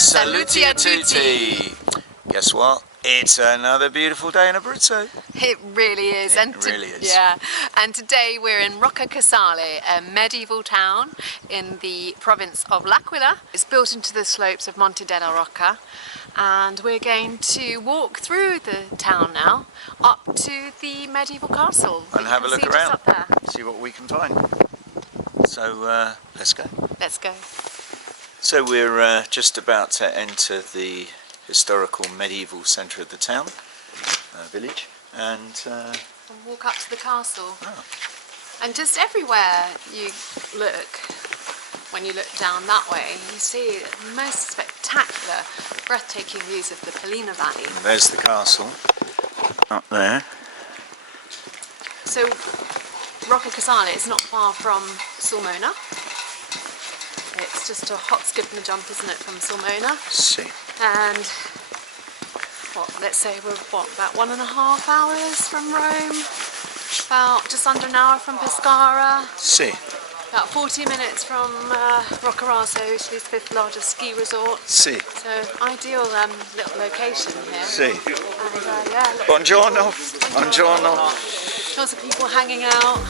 Saluti a tutti! Guess what? It's another beautiful day in Abruzzo. It really is. It really is. Yeah. And today we're in Roccacasale, a medieval town in the province of L'Aquila. It's built into the slopes of Monte della Rocca. And we're going to walk through the town now, up to the medieval castle. And have a look around, see what we can find. So let's go. Let's go. So we're just about to enter the historical medieval centre of the town, village, and walk up to the castle. Oh. And just everywhere you look, when you look down that way, you see the most spectacular, breathtaking views of the Peligna Valley. And there's the castle up there. So Roccacasale is not far from Sulmona. It's just a hop, skip and a jump, isn't it, from Sulmona? See. And let's say we're about 1.5 hours from Rome, about just under an hour from Pescara. See. About 40 minutes from Roccaraso, Italy's 5th largest ski resort. See. So ideal little location here. See. And yeah, Buongiorno. Buongiorno. Lots of people hanging out.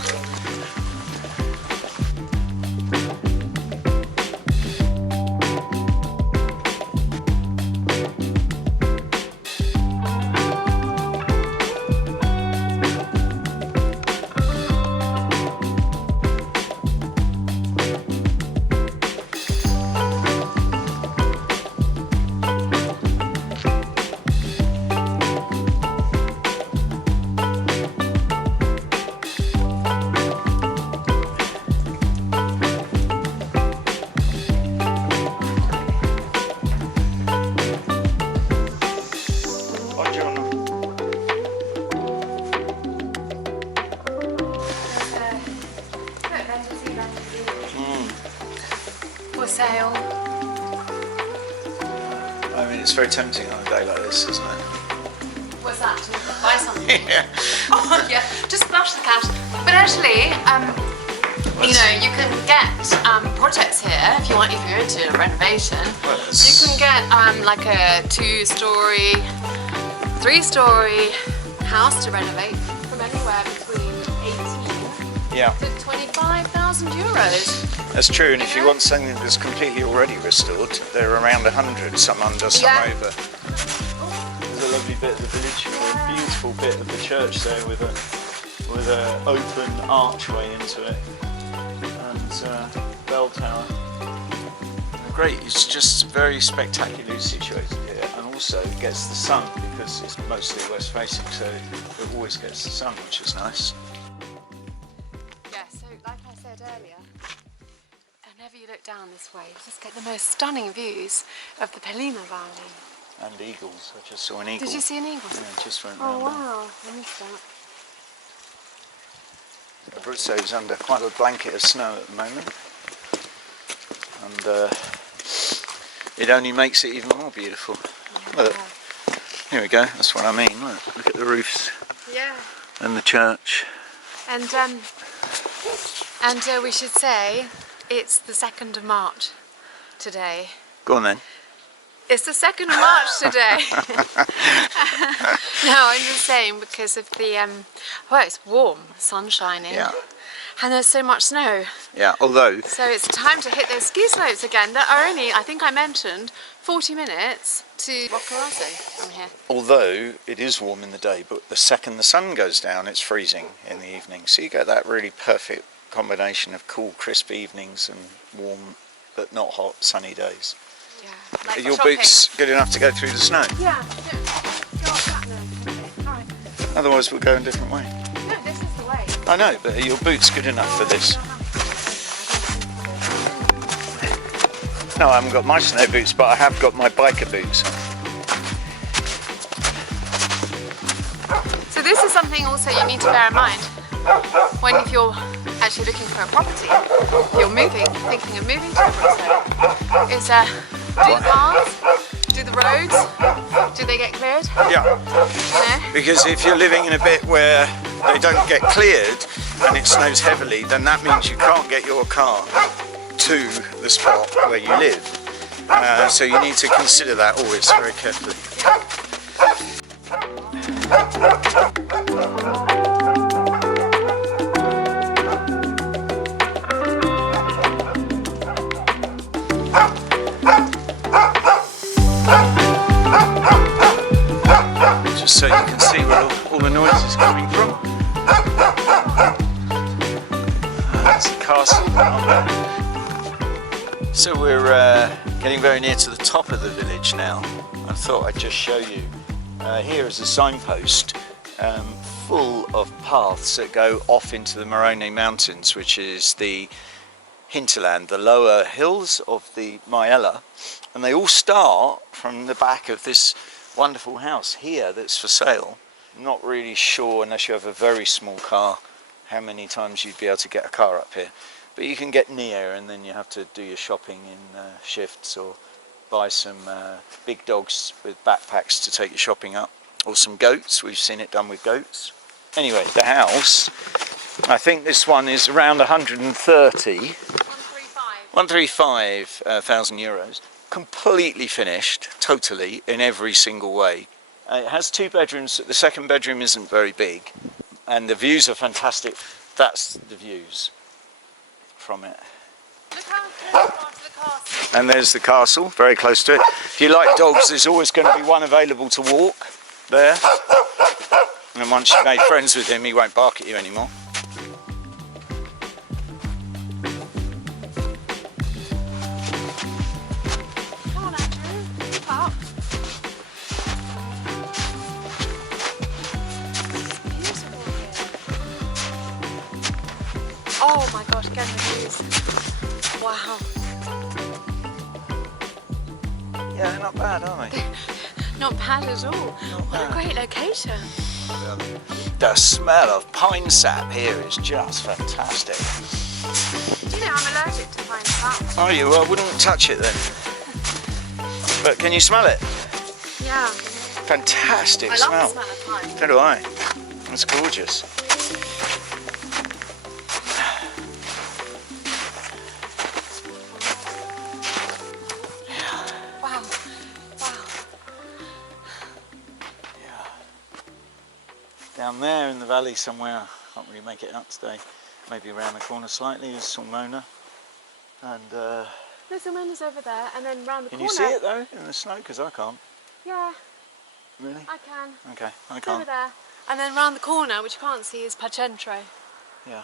For sale. I mean, it's very tempting on a day like this, isn't it? What's that? To buy something? Yeah. Oh yeah, just splash the cash. But actually, you know, you can get projects here if you're into a renovation. You can get like a 2-story, 3-story house to renovate from anywhere between 18 to 25,000 euros. That's true, and if you want something that's completely already restored, they're around 100, some under, some over. There's a lovely bit of the village, a beautiful bit of the church there with a open archway into it, and bell tower. Great, it's just very spectacularly situated here, and also it gets the sun because it's mostly west facing, so it always gets the sun, which is nice. Yeah, so like I said earlier, whenever you look down this way, you just get the most stunning views of the Peligna Valley. And eagles. I just saw an eagle. Did you see an eagle? Yeah, just went Oh round wow, I missed that. Abruzzo is under quite a blanket of snow at the moment, and it only makes it even more beautiful. Yeah. Look, here we go. That's what I mean. Look at the roofs. Yeah. And the church. And we should say it's the 2nd of March today. Go on then. It's the 2nd of March today. No, I'm just saying because of the, well, it's warm, sun shining. Yeah. And there's so much snow. Yeah, although... So it's time to hit those ski slopes again that are only, I think I mentioned, 40 minutes to Roccaraso from here. Although it is warm in the day, but the second the sun goes down, it's freezing in the evening. So you get that really perfect combination of cool, crisp evenings and warm, but not hot, sunny days. Yeah. Like Are your shopping. boots good enough to go through the snow? Yeah. Go up that then. Okay. All right. Otherwise we'll go a different way. No, this is the way. I know, but are your boots good enough for this? No, I haven't got my snow boots, but I have got my biker boots. So this is something also you need to bear in mind when if you're actually looking for a property, you're thinking of moving to Abruzzo, is do the paths, do the roads, do they get cleared? Yeah. No? Because if you're living in a bit where they don't get cleared and it snows heavily, then that means you can't get your car to the spot where you live. So you need to consider that always very carefully. Just so you can see where all the noise is coming from. That's the castle. So we're getting very near to the top of the village now. I thought I'd just show you. Here is a signpost full of paths that go off into the Morone Mountains, which is the hinterland, the lower hills of the Majella. And they all start from the back of this wonderful house here that's for sale. I'm not really sure, unless you have a very small car, how many times you'd be able to get a car up here. But you can get near, and then you have to do your shopping in shifts, or buy some big dogs with backpacks to take your shopping up, or some goats. We've seen it done with goats. Anyway, the house, I think this one is around 135,000 euros. Completely finished, totally, in every single way. It has 2 bedrooms. The second bedroom isn't very big, and the views are fantastic. That's the views from it. Look how close you are to the castle. And there's the castle, very close to it. If you like dogs, there's always going to be one available to walk there. And once you've made friends with him, he won't bark at you anymore. Come on, Andrew. Up. It's beautiful here. Oh my gosh, again the views. Wow. Yeah, they're not bad, are they? Not bad at all. What a great location. The smell of pine sap here is just fantastic. Do you know I'm allergic to pine sap? Are you? Well, I wouldn't touch it then. But can you smell it? Yeah. Fantastic I smell. love the smell of pine. So do I. That's gorgeous. Wow. Wow. Down there in the valley somewhere, I can't really make it out today, maybe around the corner slightly, is Sulmona. And No, Sulmona's over there, and then round the can corner. you see it though in the snow? Because I can't. Yeah, Really? I can. Okay, I It's over can't. there. And then round the corner, which you can't see, is Pacentro. Yeah.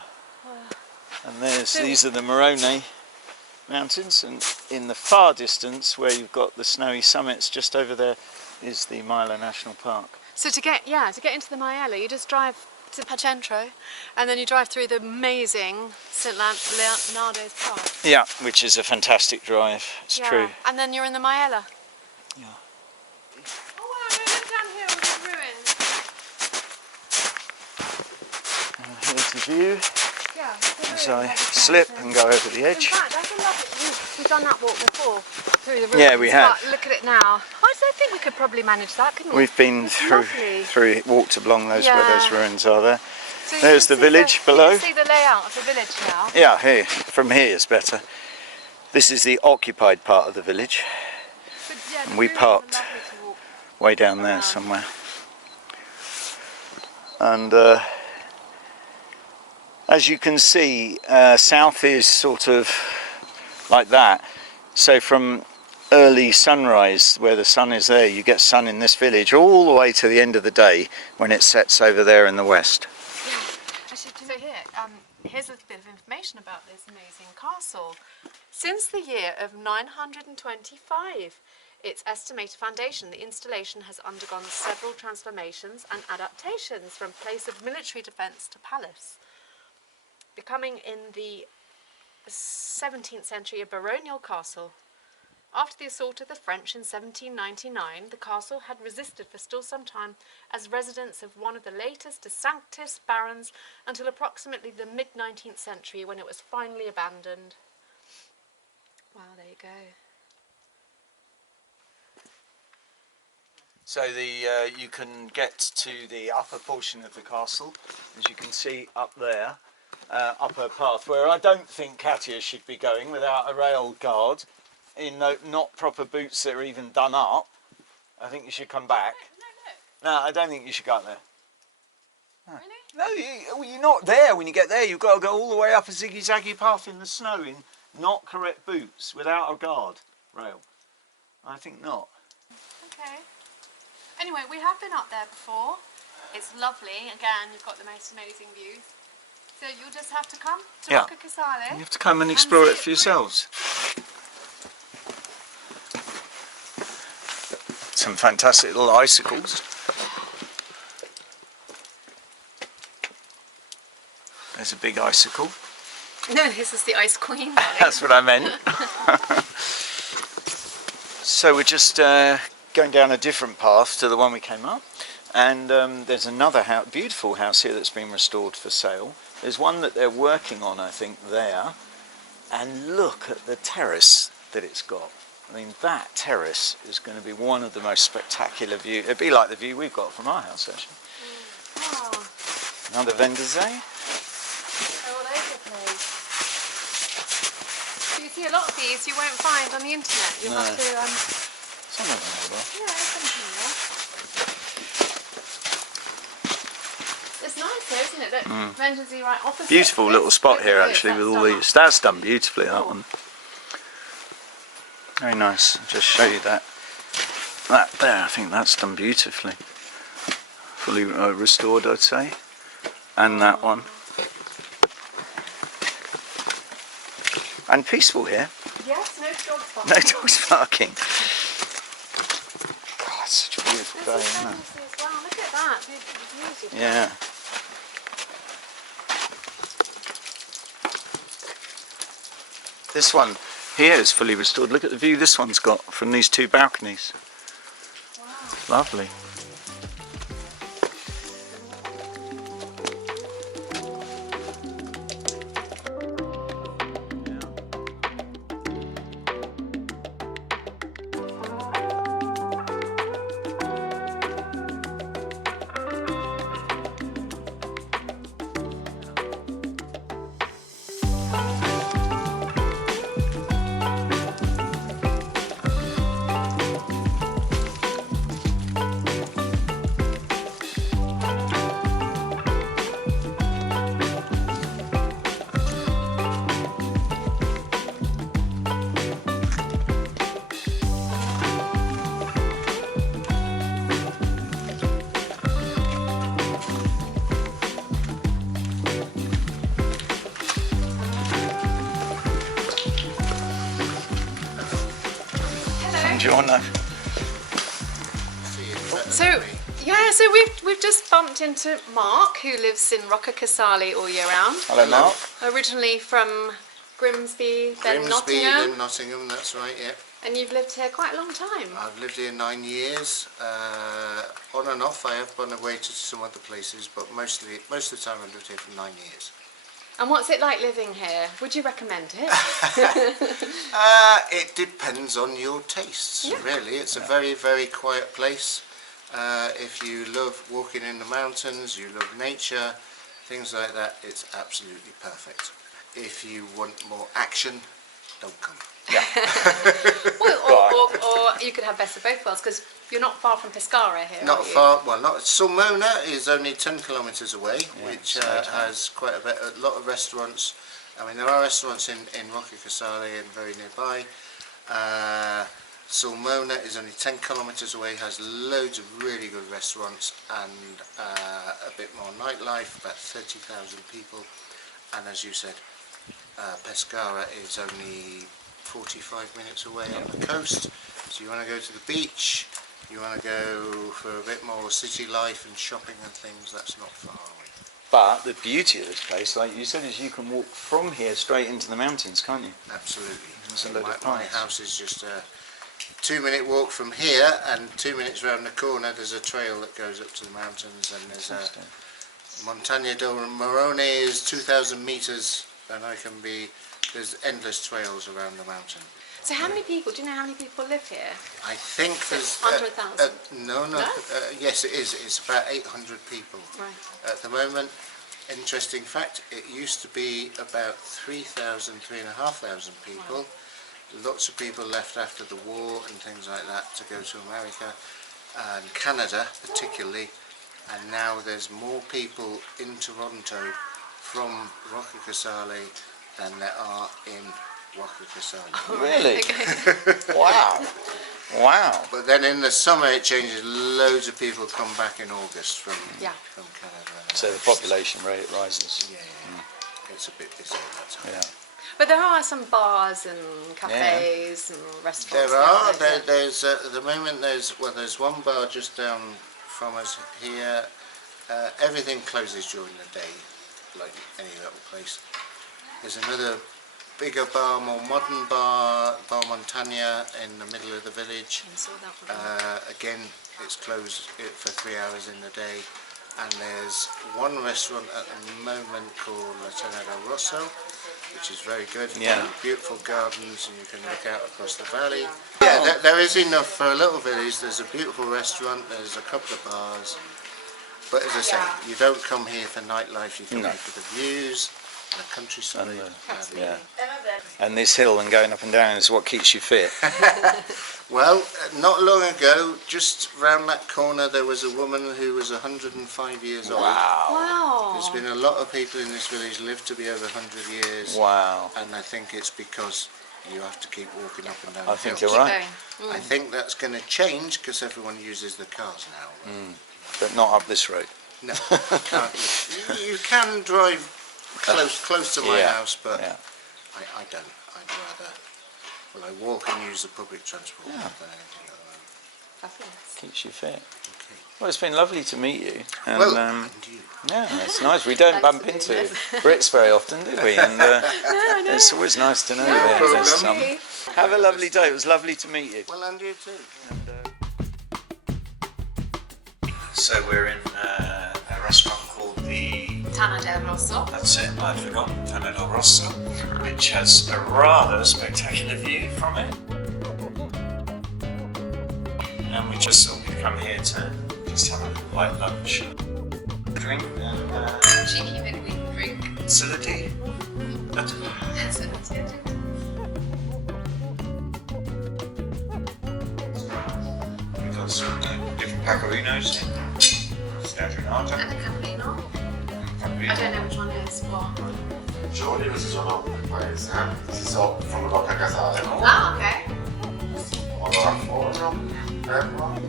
And these are the Morone Mountains, and in the far distance, where you've got the snowy summits, just over there is the Majella National Park. So to get into the Majella, you just drive to Pacentro, and then you drive through the amazing St. Leonardo's Park. Yeah, which is a fantastic drive. It's true. And then you're in the Majella. Yeah. Oh wow, no, look down here, all these ruins. Here's the view. Yeah. As I slip and go over the In edge. fact, that's a lovely. We've done that walk before through the ruins. Yeah, we have. But look at it now. I think we could probably manage that, couldn't we? We've been walked along those where those ruins are there. So There's the village below. You can see the layout of the village now. Yeah, here. From here is better. This is the occupied part of the village. But, yeah, And we ruins are parked lovely to walk way down there around. somewhere. And as you can see, south is sort of like that. So from early sunrise, where the sun is there, you get sun in this village all the way to the end of the day when it sets over there in the west. Yeah. Actually, so here's a bit of information about this amazing castle. Since the year of 925, its estimated foundation, the installation has undergone several transformations and adaptations from place of military defence to palace, becoming in the 17th century a baronial castle. After the assault of the French in 1799, the castle had resisted for still some time as residence of one of the latest De Sanctis barons until approximately the mid-19th century, when it was finally abandoned. Wow, there you go. So you can get to the upper portion of the castle, as you can see up there, upper path, where I don't think Katia should be going without a rail guard. in not proper boots that are even done up, I think you should come back. No, I don't think you should go up there. No. Really? No, you're not there when you get there. You've got to go all the way up a ziggy-zaggy path in the snow in not correct boots without a guard rail. I think not. Okay. Anyway, we have been up there before. It's lovely. Again, you've got the most amazing views. So you'll just have to come to Roccacasale. You have to come and explore it for yourselves. Some fantastic little icicles. There's a big icicle. No, this is the Ice Queen. That's what I meant. So we're just going down a different path to the one we came up. And there's another beautiful house here that's been restored for sale. There's one that they're working on, I think, there. And look at the terrace that it's got. I mean, that terrace is going to be one of the most spectacular views. It'd be like the view we've got from our house, actually. Oh. Another vendor's day. They're all over the place. So you see a lot of these you won't find on the internet. You'll have to... Some of them are there. Yeah, something there. It's nice though, isn't it? That Vengeance right opposite. Beautiful little spot here, actually, with all these. That's done beautifully, that one. Very nice. I'll just show you that. That there, I think that's done beautifully. Fully restored, I'd say. And that one. And peaceful here. Yes, no dogs barking. No dogs barking. God, it's such a beautiful day, isn't it? As well. Look at that. Beautiful views you've got. Yeah. This one here is fully restored. Look at the view this one's got from these two balconies. Wow. Lovely. Buongiorno. So we've just bumped into Mark, who lives in Roccacasale all year round. Hello, Mark. Originally from Grimsby, then Nottingham. Then Nottingham, that's right, yeah. And you've lived here quite a long time. I've lived here 9 years. On and off, I have gone away to some other places, but most of the time I've lived here for 9 years. And what's it like living here? Would you recommend it? It depends on your tastes, Yeah. really. It's a very, very quiet place. If you love walking in the mountains, you love nature, things like that, it's absolutely perfect. If you want more action, don't come. Yeah. Well, or you could have best of both worlds, because you're not far from Pescara here, Not are you? far, well, not Sulmona is only 10 kilometres away, which has quite a lot of restaurants. I mean, there are restaurants in Roccacasale and very nearby. Sulmona is only 10 kilometres away, has loads of really good restaurants and a bit more nightlife, about 30,000 people. And as you said, Pescara is only 45 minutes away on the coast. So you want to go to the beach, you want to go for a bit more city life and shopping and things, that's not far away. But the beauty of this place, like you said, is you can walk from here straight into the mountains, can't you? Absolutely. There's a load of My paths. house is just a 2-minute walk from here, and 2 minutes round the corner there's a trail that goes up to the mountains, and there's a Montagna del Morone is 2,000 metres, and there's endless trails around the mountain. So how many people, do you know how many people live here? I think there's... Under 1,000? No? Yes it is, it's about 800 people. Right. At the moment, interesting fact, it used to be about 3,000, 3,500 people. Lots of people left after the war and things like that to go to America and Canada particularly, and now there's more people in Toronto from Roccacasale than there are in Roccacasale. Really? Wow. Wow. But then in the summer it changes. Loads of people come back in August from Canada. So the population rate rises. Yeah. It's a bit busy at that time. Yeah. But there are some bars and cafes and restaurants. There are. There's at the moment there's one bar just down from us here. Everything closes during the day, like any little place. There's another bigger bar, more modern bar, Bar Montagna, in the middle of the village. I saw that one. Again, it's closed for 3 hours in the day. And there's one restaurant at the moment called Italia Rosso, which is very good. Yeah. Beautiful gardens, and you can look out across the valley. Yeah, there is enough for a little village. There's a beautiful restaurant, there's a couple of bars. But as I say, you don't come here for nightlife, you come here for the views, the countryside. Yeah. And this hill and going up and down is what keeps you fit. Well, not long ago, just round that corner, there was a woman who was 105 years old. Wow. There's been a lot of people in this village live to be over 100 years. Wow. And I think it's because you have to keep walking up and down I the think hill. you're right. I think that's going to change because everyone uses the cars now. But not up this road. No, you can't. You can drive close to my house, but I don't. I'd rather. Well, I walk and use the public transport than anything at the moment. Fabulous. Keeps you fit. Okay. Well, it's been lovely to meet you. And, And you. yeah, it's nice. We don't bump into Brits very often, do we? And it's always nice to know there's some. Have a lovely day. It was lovely to meet you. Well, and you too. So we're in a restaurant called the... Tana del Rosso. That's it, I'd forgotten. Monte della Rocca, which has a rather spectacular view from it. And we just thought we'd come here to just have a light lunch, drink, and Cheeky midweek drink. facility. We've got some different pacorinos here. Stagionato. And the Caprino. I don't know which one is what. Giorni questi sono del paese, questi sono from Roccacasale, Ah, okay. pomodoro al forno, pepper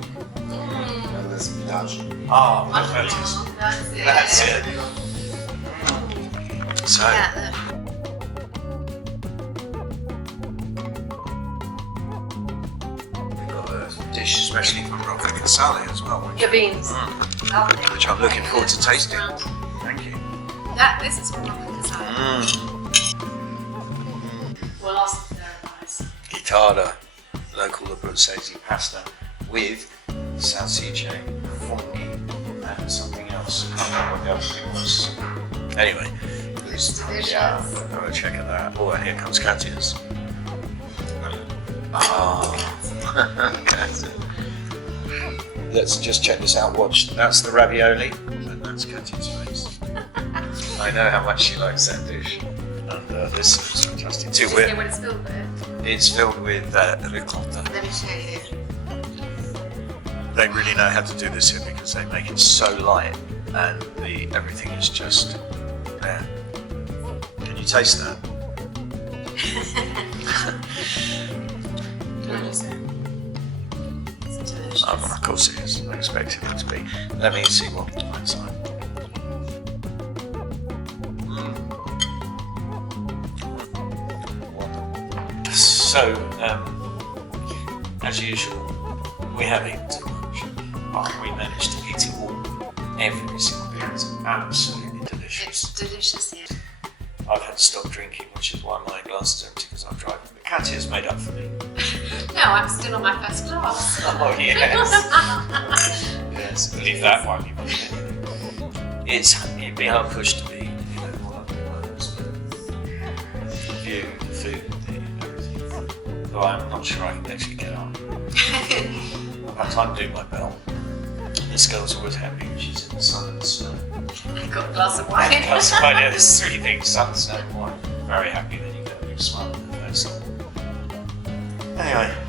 e le spinaci. Ah, perfetto. That's it. That's it. So, Yeah, we've got a dish especially from Roccacasale as well, the beans. which I'm looking forward to tasting. Thank you. This is from Roccacasale. Well, also very nice. Guitarra, local Abruzzo pasta with salsicce, funghi, and something else. I can't remember what the other thing was. Anyway, It's delicious. yeah, I'm gonna check it out. Oh, and here comes Katya's. Oh, Katya. Let's just check this out. Watch, that's the ravioli, and that's Katya's face. I know how much she likes that dish, and this is fantastic too. Did you say what it's filled with? It's filled with ricotta. Let me show you. They really know how to do this here because they make it so light, and everything is just there. Can you taste that? Can I just say? It's delicious. Of course it is. I expected it to be. Let me see what it's like. So, as usual, we have eaten too much, but we managed to eat it all. Every single bit is absolutely delicious. It's delicious here. I've had to stop drinking, which is why my glass is empty because I'm driving. But Katya's made up for me. No, I'm still on my first class. Oh yes. Yes, leave that one. You'd be hard pushed to be, one of the ones. The view, the food, everything. Though I'm not sure I can actually get up. I can't do my bell. This girl's always happy when she's in the sun and snow. I got a glass of wine. Glass of wine, yeah, there's three things: sun, snow, wine. Very happy, then you get a big smile on your face. Anyway,